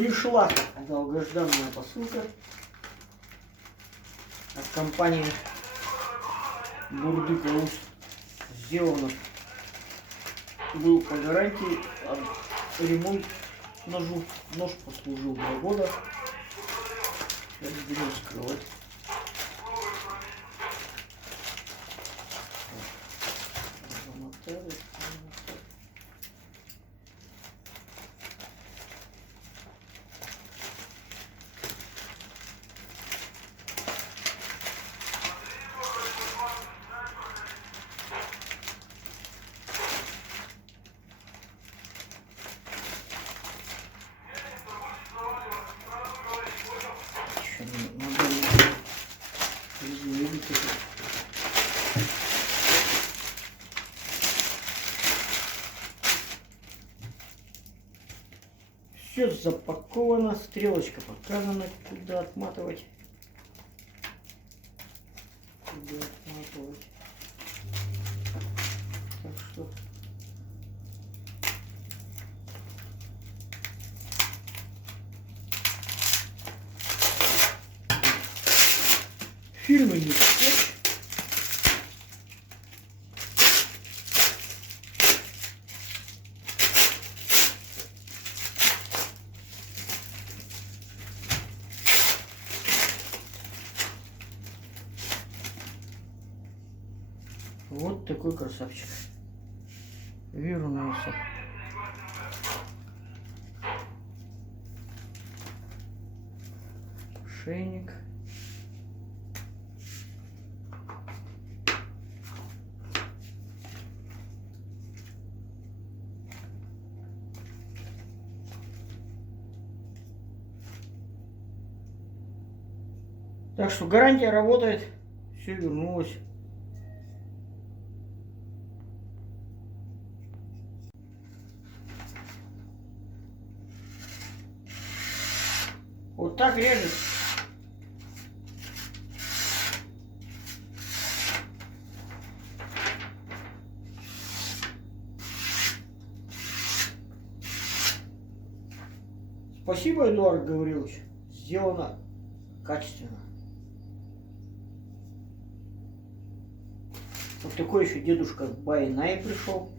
Пришла долгожданная посылка от компании Бурдык Рус. Сделано был по гарантии, ремонт ножу. Нож послужил 2 года. Сейчас будем скрывать. Замотали. Все запаковано, стрелочка показана, куда отматывать. Куда отматывать. Так что фирменный скотч. Вот такой красавчик. Вернулся. Шейник. Так что гарантия работает. Все вернулось. Вот так режет. Спасибо, Эдуард Гаврилович. Сделано качественно. Вот такой еще дедушка Байнай пришел.